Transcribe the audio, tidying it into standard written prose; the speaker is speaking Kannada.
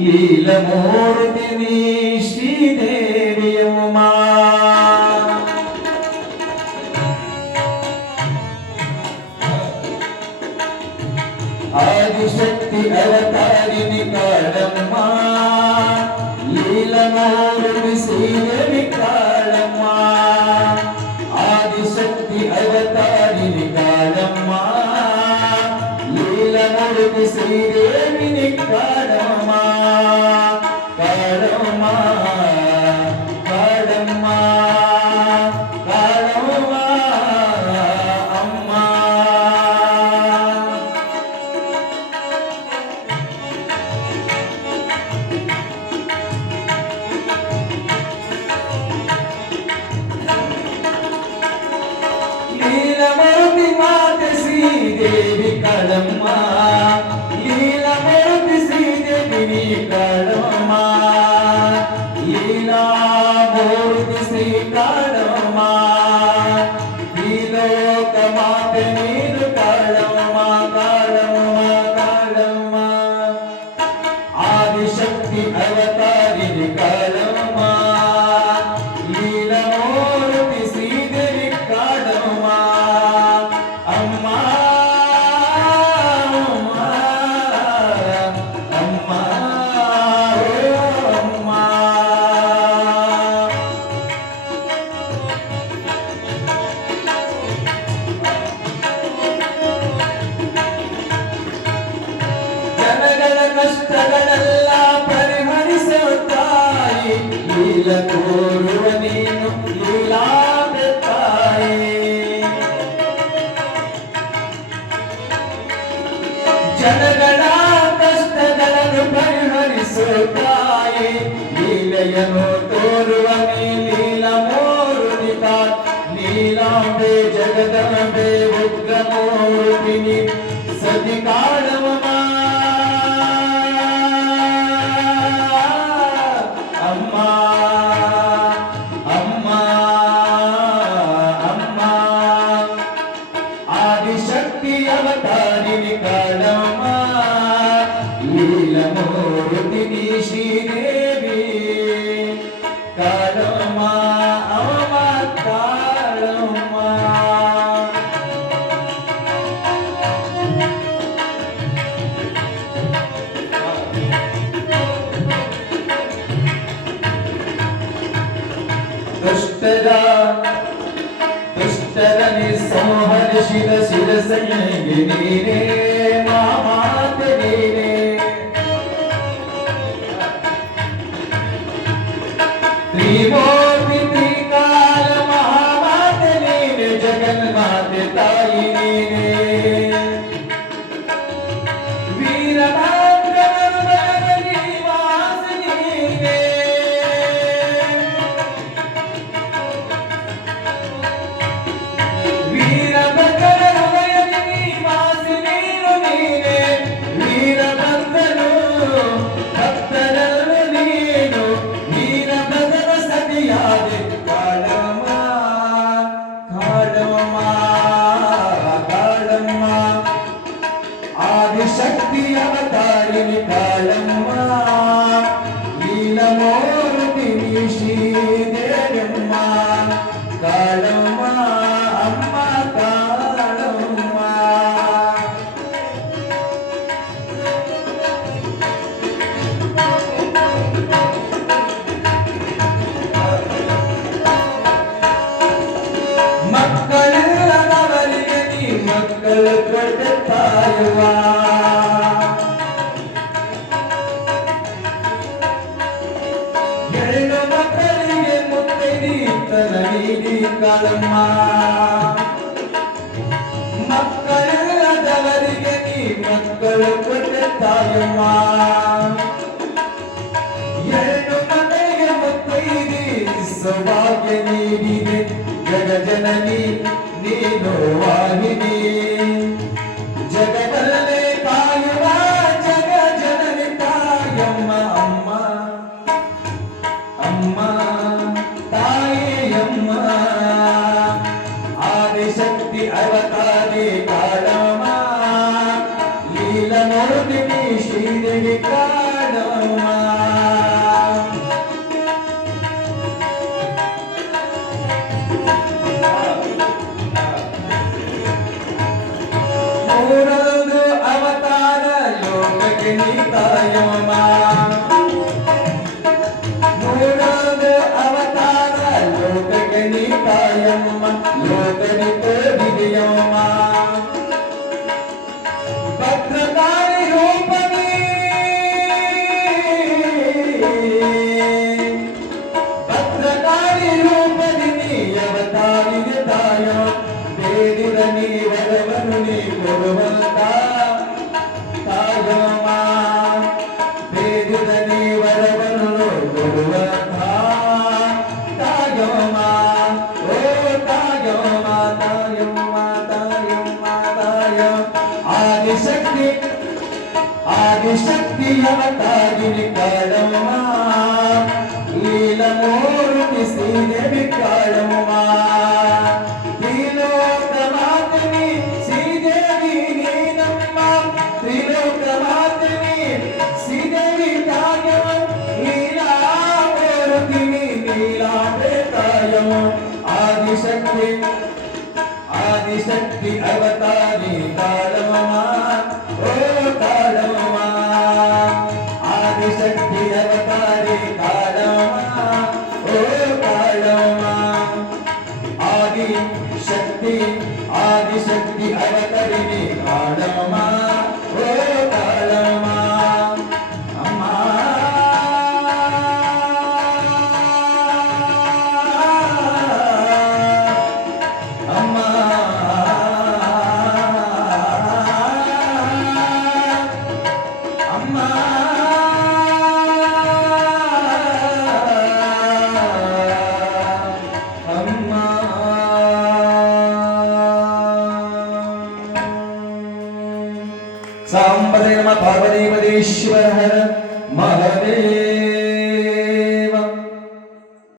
ಲೀಲಮೂರ್ತಿನಿ ಶ್ರೀದೇವಿಯಮ್ಮ ಆದಿಶಕ್ತಿ ಅವತಾರಿಣಿ ಕಾಳಮ್ಮ ಲೀಲಮೂರ್ತಿ ಶ್ರೀದೇವಿ ಕಾಳಮ್ಮ ಆದಿಶಕ್ತಿ ಅವತಾರಿಣಿ ಕಾಳಮ್ಮ ಲೀಲಮೂರ್ತಿ ಶ್ರೀದೇವಿನಿ ಕಾಳಮ್ಮ ಕಾಳಮ್ಮ ಕಾಳಮ್ಮ ಕಾಳಮ್ಮ ಅಮ್ಮ ಲೀಲಮೂರ್ತಿ ಮಾತೆ ಶ್ರೀದೇವಿ ಕಾಳಮ್ಮ ಲೀಲಮೂರ್ತಿ ಶ್ರೀದೇವಿ ಕಾಳಮ್ಮ ಲೀಲಾಮೂರ್ತಿ ಶ್ರೀ ಕಾಳಮ್ಮ ಶ್ರೀಲೋಕ ಮಾತೆ ನೀನು ಕಾಳಮ್ಮ ಕಾಳಮ್ಮ ಕಾಳಮ್ಮ ಆದಿಶಕ್ತಿ ಅವತಾರಿಣಿ ಕಾಳಮ್ಮ ಲೀಲಮೂರ್ತಿ ಶ್ರೀದೇವಿ ಕಾಳಮ್ಮ ಅಮ್ಮ ಕಷ್ಟಗಳೆಲ್ಲ ಪರಿಹರಿಸುತ್ತಾಯಿ ಲೀಲ ತೋರುವ ನೀನು ಲೀಲಾದ ತಾಯಿ ಜನಗಳ ಕಷ್ಟಗಳನ್ನು ಪರಿಹರಿಸುತ್ತಾಯಿ ಲೀಲೆಯನ್ನು ತೋರುವ ನೀ ಲೀಲಮೂರ್ತಿ ಲೀಲಾಂಬೆ ಜಗದಂಬೆ ಉಗ್ರಮೂರ್ತಿನಿ ಸತಿ ಕಾಳಮ್ಮ ಅಮ್ಮ ಅಮ್ಮ ಅಮ್ಮ ಆದಿಶಕ್ತಿ ಅವತಾರಿಣಿ ಕಾಳಮ್ಮ ಲೀಲಮೂರ್ತಿನಿ ಶ್ರೀದೇವಿ ಕಾಳಮ್ಮ ಅಮ್ಮ ಕಾಳಮ್ಮ ದುಷ್ಟರ ನಿಸ್ಸಂಹರಿಸಿದ ಶಿರಸನಿಗೆ ನೀನೇ ಮಾತೆ ನೀನೇ ತ್ರಿಮೂರ್ತಿ ತ್ರಿಕಾಲ ಮಹಾಮಾತೆ ನೀನೆ ಜಗನ್ಮಾತೆ ತಾಯಿ ನೀನೆ ಆದಿಶಕ್ತಿ ಅವತಾರಿಣಿ ಕಾಳಮ್ಮ ಲೀಲಮೂರ್ತಿ ಶ್ರೀದೇವಮ್ಮ ಕಾಳಮ್ಮ ಅಮ್ಮ ಕಾಳಮ್ಮ ಮಕ್ಕಳಿಲ್ಲದವರಿಗೆ ನೀ ಮಕ್ಕಳು ಕೊಟ್ಟ ತಾಯವ್ವ ಹೆಣ್ಣು ಮಕ್ಕಳಿಗೆ ಮುತ್ತೈದೀತನ ನೀಡಿ ಕಾಳಮ್ಮ ಮಕ್ಕಳಿಲ್ಲದವರಿಗೆ ನೀ ಮಕ್ಕಳು ಕೊಟ್ಟ ತಾಯಮ್ಮ ಹೆಣ್ಣು ಮಕ್ಕಳಿಗೆ ಮುತ್ತೈದಿ ಸೌಭಾಗ್ಯ ನೀಡಿದೆ ಜಗಜನನಿ ನೀನು ವಾಹಿನಿ ಜಗದಲ್ಲೇ ಕಾಯುವ ಜಗ ಜನನಿ ತಾಯಮ್ಮ ಅಮ್ಮ ಅಮ್ಮ ತಾಯಿಯಮ್ಮ ಆದಿಶಕ್ತಿ ಅವತಾರಿ ಕಾಳಮ್ಮ ಲೀಲಮೂರ್ತಿ ಶ್ರೀ ದೇವಿ ಕಾಣಮ್ಮ ಮೂರೊಂದು ಅವತಾರ ಲೋಕಕ್ಕೆ ನೀ ತಾಯಮ್ಮ ಮೂರೊಂದು ಅವತಾರ ಲೋಕಕ್ಕೆ ನೀ ತಾಯಮ್ಮ ಲೋಕನಿ ತೋರಿದೆಯಮ್ಮ ಭದ್ರಕಾಳಿ ರೂಪವೇ ಭದ್ರಕಾಳಿ ರೂಪದಿ ನೀ ಅವತಾರಿಗೆ ತಾಯ ಬೇಡಿದ ನೀ ವರವನ್ನು ನೀ ಕೊಡುವಂತ ತಾಯಮ್ಮ ಬೇಡಿದ ನೀ ವರವನ್ನು ಕೊಡುವಂತ ತಾಯಮ್ಮ ಓ ತಾಯಮ್ಮ ತಾಯಮ್ಮ ತಾಯಮ್ಮ ತಾಯ ಆದಿಶಕ್ತಿ ಆದಿಶಕ್ತಿ ಅವತಾರಿಣಿ ಕಾಳಮ್ಮ ಲೀಲಮೂರ್ತಿ ಶ್ರೀದೇವಿ ಕಾಳಮ್ಮ ತ್ರಿಲೋಕ ಮಾತನಿ ಶ್ರೀದೇವಿ ನೀನಮ್ಮ ತ್ರಿಲೋಕ ಮಾತನಿ ಶ್ರೀದೇವಿ ತಾಯಮ್ಮ ಲೀಲಾಮೂರ್ತಿ ಲೀಲಾಂಬೆ ತಾಯಮ್ಮ ಆದಿಶಕ್ತಿ ಆದಿಶಕ್ತಿ ಅವತಾರಿ ಕಾಳಮ್ಮ ಓ ಕಾಳಮ್ಮ ಆದಿಶಕ್ತಿ ಅವತಾರಿ ಕಾಳಮ್ಮ ಓ ಕಾಳಮ್ಮ ಆದಿಶಕ್ತಿ ಆದಿಶಕ್ತಿ ಅವತರಿಣಿ ಕಾಳಮ್ಮ ಓ ಕಾಳಮ್ಮ ಅಮ್ಮ ಅಮ್ಮ ಅಮ್ಮ ಅಮ್ಮ ಸಾಂಬದೇ ನಮ ಪಾರ್ವತೀಪದೇಶ್ವರ ಹರ ಮಹದೇವ